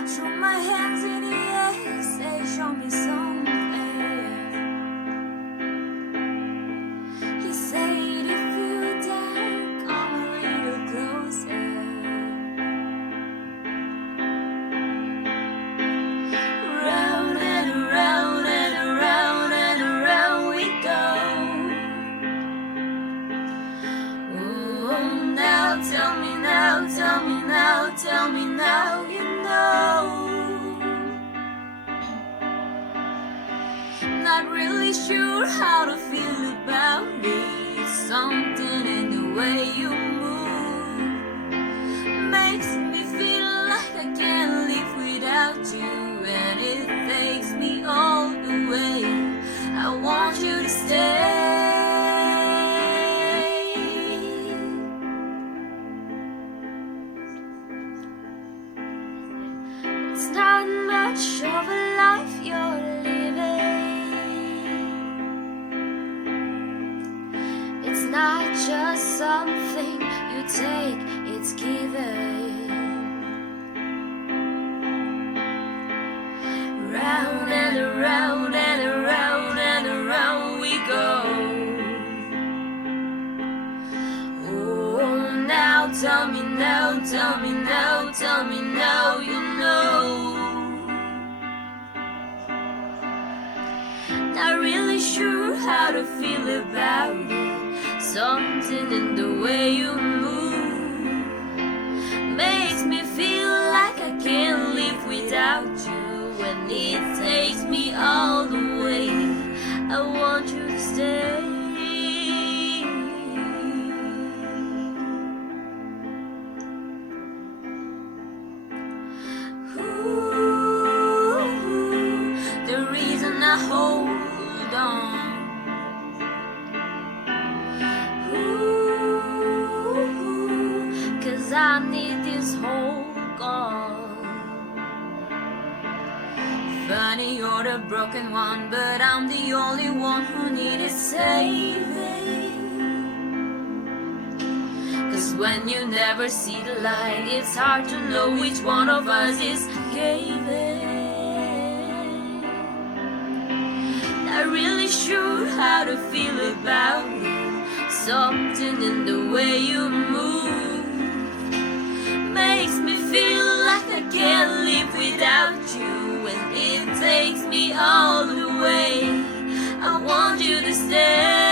I threw my hands in the air, say show me something. He said if you dare, come a little closer. Round and around and around and around we go. Oh, now tell me now, tell me now, tell me now, you know. Not really sure how to feel about it. Something in the way you move makes me feel like I can't live without you, and it takes me all the way. I want you to stay. It's not much of a life you're living. It's not just something you take, it's given. Round and around and around and around we go. Oh, now tell me now, tell me now, tell me now, you know. Not really sure how to feel about it. Something in the way you move makes me feel like I can't live without you, and it takes me all the way. I want you to stay. Ooh, the reason I hold on. Cause I need this hold gone. Funny, you're the broken one, but I'm the only one who needed saving. Cause when you never see the light, it's hard to know which one of us is caving. Not really sure how to feel about it. Something in the way you move makes me feel like I can't live without you, and it takes me all the way. I want you to stay.